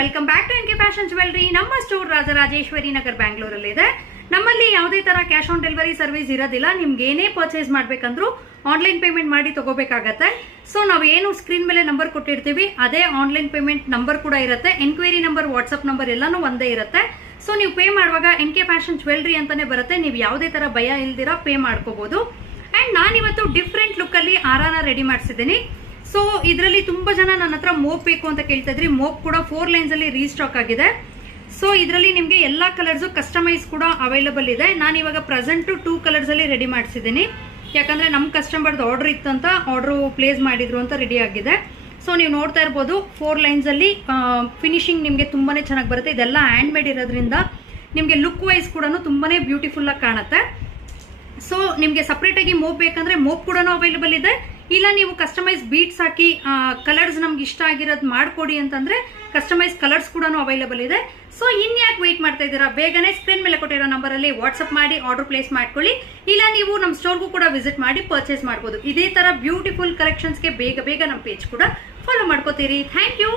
Welcome back to NK fashion jewellery. ನಮ್ಮ store Rajarajeshwari Nagar ಬ್ಯಾಂಗ್ಳೂರಲ್ಲಿ ಇದೆ. ನಮ್ಮಲ್ಲಿ ಯಾವುದೇ ತರ ಕ್ಯಾಶ್ ಆನ್ ಡೆಲಿವರಿ ಸರ್ವಿಸ್ ಇರೋದಿಲ್ಲ. ನಿಮ್ಗೆ ಏನೇ ಪರ್ಚೇಸ್ ಮಾಡ್ಬೇಕಂದ್ರೂ ಆನ್ಲೈನ್ ಪೇಮೆಂಟ್ ಮಾಡಿ ತಗೋಬೇಕಾಗತ್ತೆ. ಸೊ ನಾವು ಏನು ಸ್ಕ್ರೀನ್ ಮೇಲೆ ನಂಬರ್ ಕೊಟ್ಟಿರ್ತೀವಿ ಅದೇ ಆನ್ಲೈನ್ ಪೇಮೆಂಟ್ ನಂಬರ್ ಕೂಡ ಇರುತ್ತೆ. ಎನ್ಕ್ವೈರಿ ನಂಬರ್, ವಾಟ್ಸ್ಆಪ್ ನಂಬರ್ ಎಲ್ಲಾನು ಒಂದೇ ಇರುತ್ತೆ. ಸೊ ನೀವು ಪೇ ಮಾಡುವಾಗ ಎನ್ಕೆ ಫ್ಯಾಷನ್ ಜ್ಯುವೆಲ್ಲರಿ ಅಂತಾನೆ ಬರುತ್ತೆ. ನೀವು ಯಾವುದೇ ತರ ಭಯ ಇಲ್ದಿರಾ ಪೇ ಮಾಡ್ಕೋಬಹುದು. ಅಂಡ್ ನಾನಿವತ್ತು ಡಿಫ್ರೆಂಟ್ ಲುಕ್ ಅಲ್ಲಿ ಆರಾನ ರೆಡಿ ಮಾಡಿಸಿದ್ದೀನಿ. ಸೊ ಇದರಲ್ಲಿ ತುಂಬಾ ಜನ ನನ್ನ ಹತ್ರ ಮೋಪ್ ಬೇಕು ಅಂತ ಕೇಳ್ತಾ ಇದ್ರಿ. ಮೋಪ್ ಕೂಡ 4 ಲೈನ್ಸ್ ಅಲ್ಲಿ ರೀಸ್ಟಾಕ್ ಆಗಿದೆ. ಸೊ ಇದರಲ್ಲಿ ನಿಮಗೆ ಎಲ್ಲಾ ಕಲರ್ಸ್ ಕಸ್ಟಮೈಸ್ ಕೂಡ ಅವೈಲಬಲ್ ಇದೆ. ನಾನು ಇವಾಗ ಪ್ರೆಸೆಂಟ್ 2 ಕಲರ್ಸ್ ಅಲ್ಲಿ ರೆಡಿ ಮಾಡಿಸಿದ್ದೀನಿ. ಯಾಕಂದ್ರೆ ನಮ್ಮ ಕಸ್ಟಮರ್ದು ಆರ್ಡರ್ ಇತ್ತಂತ ಆರ್ಡರ್ ಪ್ಲೇಸ್ ಮಾಡಿದ್ರು ಅಂತ ರೆಡಿ ಆಗಿದೆ. ಸೊ ನೀವು ನೋಡ್ತಾ ಇರ್ಬೋದು 4 ಲೈನ್ಸ್ ಅಲ್ಲಿ ಫಿನಿಶಿಂಗ್ ನಿಮಗೆ ತುಂಬಾನೇ ಚೆನ್ನಾಗಿ ಬರುತ್ತೆ. ಇದೆಲ್ಲ ಹ್ಯಾಂಡ್ ಮೇಡ್ ಇರೋದ್ರಿಂದ ನಿಮಗೆ ಲುಕ್ ವೈಸ್ ಕೂಡ ತುಂಬಾನೇ ಬ್ಯೂಟಿಫುಲ್ ಆಗಿ ಕಾಣುತ್ತೆ. ಸೊ ನಿಮಗೆ ಸಪ್ರೇಟ್ ಆಗಿ ಮೋಪ್ ಬೇಕಂದ್ರೆ ಮೋಪ್ ಕೂಡ ಅವೈಲಬಲ್ ಇದೆ. ಇಲ್ಲ ನೀವು ಕಸ್ಟಮೈಸ್ ಬೀಟ್ಸ್ ಹಾಕಿ ಕಲರ್ಸ್ ನಮ್ಗೆ ಇಷ್ಟ ಆಗಿರೋದು ಮಾಡ್ಕೊಡಿ ಅಂತಂದ್ರೆ ಕಸ್ಟಮೈಸ್ ಕಲರ್ಸ್ ಕೂಡ ಅವೈಲಬಲ್ ಇದೆ. ಸೊ ಇನ್ಯಾಕೆ ವೇಟ್ ಮಾಡ್ತಾ ಇದ್ದೀರಾ, ಬೇಗನೆ ಸ್ಕ್ರೀನ್ ಮೇಲೆ ಕೊಟ್ಟಿರೋ ನಂಬರ್ ಅಲ್ಲಿ ವಾಟ್ಸ್ಆಪ್ ಮಾಡಿ ಆರ್ಡರ್ ಪ್ಲೇಸ್ ಮಾಡ್ಕೊಳ್ಳಿ. ಇಲ್ಲ ನೀವು ನಮ್ಮ ಸ್ಟೋರ್ಗೂ ಕೂಡ ವಿಸಿಟ್ ಮಾಡಿ ಪರ್ಚೇಸ್ ಮಾಡಬಹುದು. ಇದೇ ತರ ಬ್ಯೂಟಿಫುಲ್ ಕಲೆಕ್ಷನ್ಸ್ಗೆ ಬೇಗ ಬೇಗ ನಮ್ಮ ಪೇಜ್ ಕೂಡ ಫಾಲೋ ಮಾಡ್ಕೋತೀರಿ. Thank you.